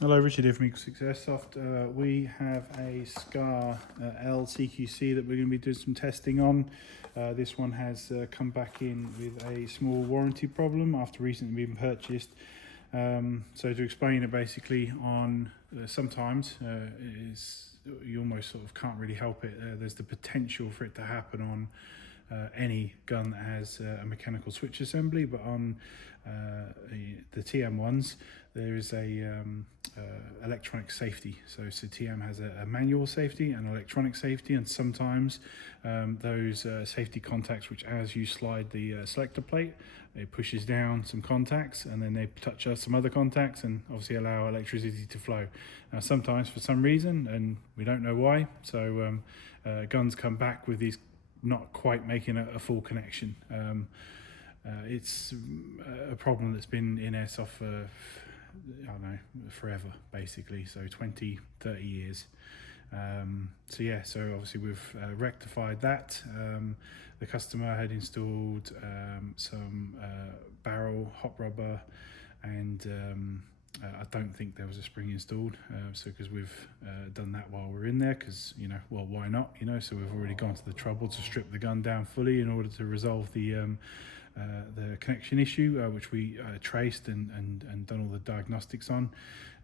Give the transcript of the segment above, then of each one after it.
Hello, Richard here from Eagle6 Airsoft. We have a Scar L CQC that we're going to be doing some testing on. This one has come back in with a small warranty problem after recently being purchased. So to explain it, basically on sometimes you almost sort of can't really help it. There's the potential for it to happen on any gun that has a mechanical switch assembly, but on the TM ones there is a electronic safety. So TM has a manual safety and electronic safety, and sometimes those safety contacts, which as you slide the selector plate, it pushes down some contacts and then they touch some other contacts and obviously allow electricity to flow. Now sometimes for some reason, and we don't know why, so guns come back with these not quite making a full connection. It's a problem that's been in Airsoft for, I don't know, forever basically, so 20-30 years. So yeah, so obviously we've rectified that. The customer had installed some barrel hot rubber, and I don't think there was a spring installed, so because we've done that while we're in there, because well, why not, so we've already gone to the trouble to strip the gun down fully in order to resolve the connection issue, which we traced and done all the diagnostics on,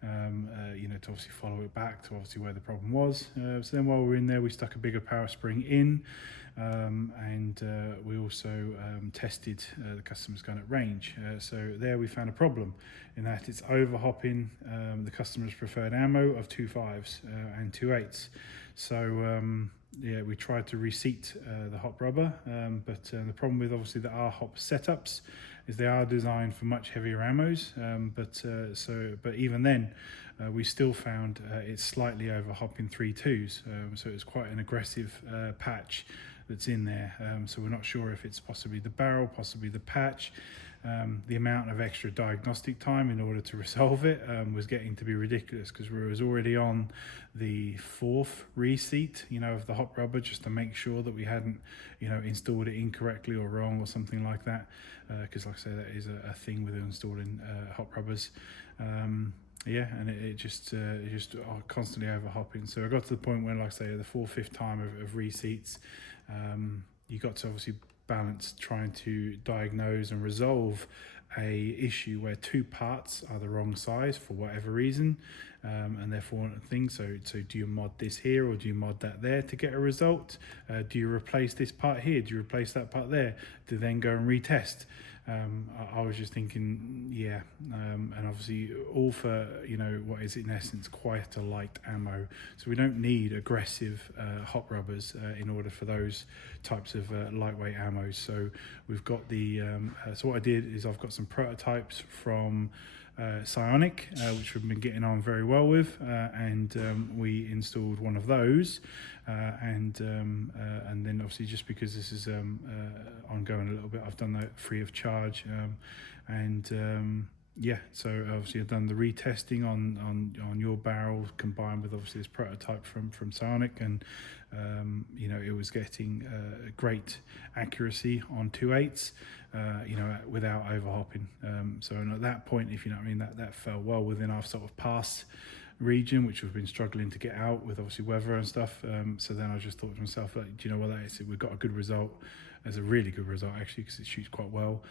to obviously follow it back to obviously where the problem was. So then while we're in there, we stuck a bigger power spring in, and we also tested the customer's gun at range. So there we found a problem in that it's overhopping the customer's preferred ammo of 2.5s and 2.8s. So yeah, we tried to reseat the hop rubber, but the problem with obviously the R-hop setups is they are designed for much heavier ammos, but even then we still found it's slightly over hopping 3.2s, so it's quite an aggressive patch that's in there. So we're not sure if it's possibly the barrel, possibly the patch. The amount of extra diagnostic time in order to resolve it was getting to be ridiculous, because we was already on the 4th reseat of the hot rubber, just to make sure that we hadn't installed it incorrectly or wrong or something like that, because like I say, that is a thing with installing hot rubbers. Yeah, and it just constantly over hopping. So I got to the point where, like I say, the 4th, 5th time of reseats, you got to obviously balance trying to diagnose and resolve a issue where two parts are the wrong size for whatever reason, and therefore things. So do you mod this here or do you mod that there to get a result? Do you replace this part here? Do you replace that part there to then go and retest? I was just thinking, yeah, and obviously all for what is in essence quite a light ammo, so we don't need aggressive hot rubbers in order for those types of lightweight ammos. So we've got the so what I did is I've got some prototypes from PSIONIC, which we've been getting on very well with, and we installed one of those, and then obviously, just because this is ongoing a little bit, I've done that free of charge, yeah, so obviously I've done the retesting on your barrel combined with obviously this prototype from PSIONIC, and it was getting great accuracy on 2.8s, without overhopping. So at that point, if you know what I mean, that fell well within our sort of pass region, which we've been struggling to get out with obviously weather and stuff. So then I just thought to myself, like, do you know what that is? We've got a good result. As a really good result actually, because it shoots quite well,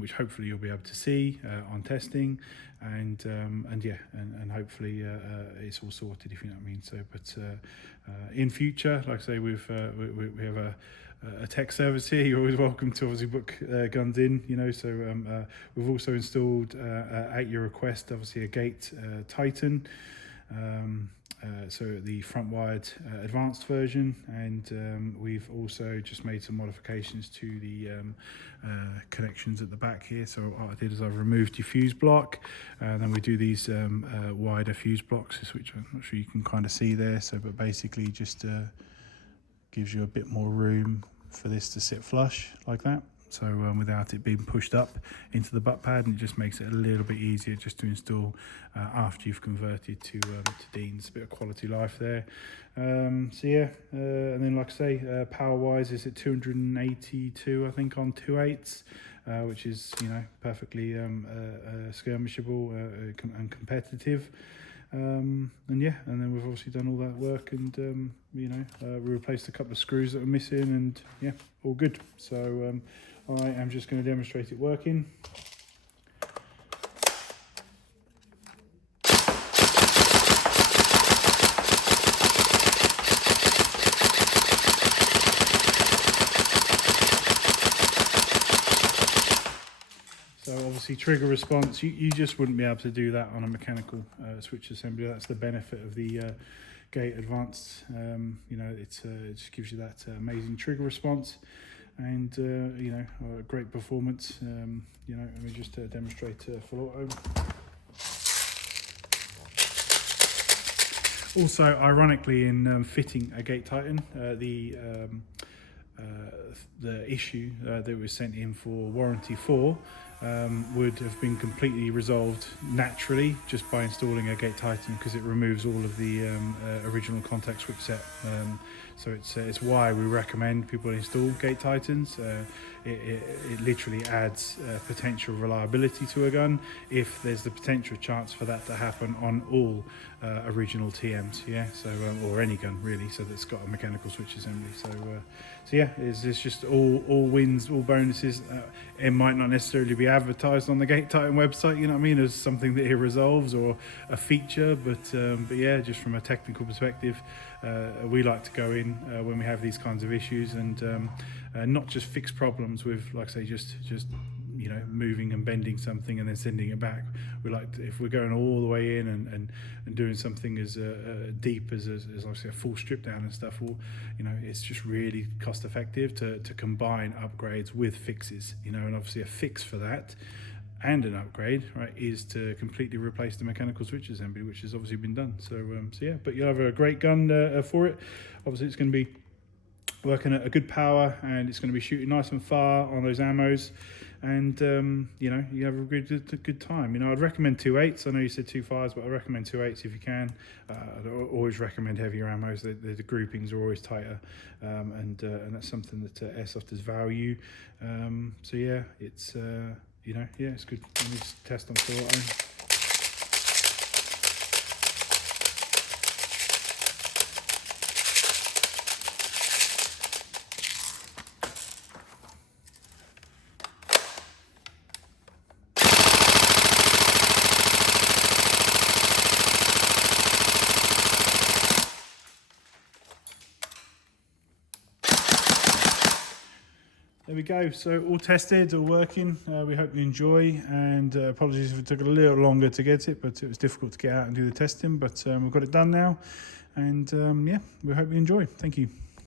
which hopefully you'll be able to see on testing, and yeah, and hopefully it's all sorted, if you know what I mean. So, but in future, like I say, we have a tech service here. You're always welcome to obviously book guns in, so we've also installed at your request obviously a gate Titan, so the front wired advanced version, and we've also just made some modifications to the connections at the back here. So what I did is I've removed your fuse block, and then we do these wider fuse blocks, which I'm not sure you can kind of see there. So but basically just gives you a bit more room for this to sit flush like that, so without it being pushed up into the butt pad, and it just makes it a little bit easier just to install after you've converted to Dean's. A bit of quality life there. So yeah, and then like I say, power wise is at 282 I think on 2.8s, which is perfectly skirmishable and competitive. And yeah, and then we've obviously done all that work, and you know, we replaced a couple of screws that were missing, and yeah, all good. So I am just going to demonstrate it working. So obviously trigger response, you just wouldn't be able to do that on a mechanical switch assembly. That's the benefit of the Gate Advanced. You know, it just gives you that amazing trigger response, and you know, great performance. You know, let me just demonstrate full auto. Also, ironically, in fitting a gate titan, the issue that was sent in for warranty for would have been completely resolved naturally just by installing a gate titan, because it removes all of the original contact switch set. So it's why we recommend people install gate titans. It literally adds potential reliability to a gun if there's the potential chance for that to happen on all original TMs, yeah. So or any gun really, so that's got a mechanical switch assembly. So yeah, it's just all wins, all bonuses. It might not necessarily be advertised on the Gate Titan website, you know what I mean, as something that it resolves or a feature, but yeah, just from a technical perspective, we like to go in when we have these kinds of issues, and not just fix problems with, like I say, just you know, moving and bending something and then sending it back. We like to, if we're going all the way in and doing something as deep as obviously a full strip down and stuff, or you know, it's just really cost effective to combine upgrades with fixes, you know. And obviously a fix for that and an upgrade, right, is to completely replace the mechanical switch assembly, which has obviously been done. So yeah, but you'll have a great gun for it. Obviously it's going to be working at a good power, and it's going to be shooting nice and far on those ammos, and you know, you have a good time. You know, I'd recommend 2.8s. I know you said 2.5s, but I recommend 2.8s if you can. I'd always recommend heavier ammos. The groupings are always tighter, and that's something that Airsofters value. So yeah, it's you know, yeah, it's good. Let me just test on full auto. There we go, so all tested, all working. We hope you enjoy, and apologies if it took a little longer to get it, but it was difficult to get out and do the testing, but we've got it done now, and yeah, we hope you enjoy. Thank you.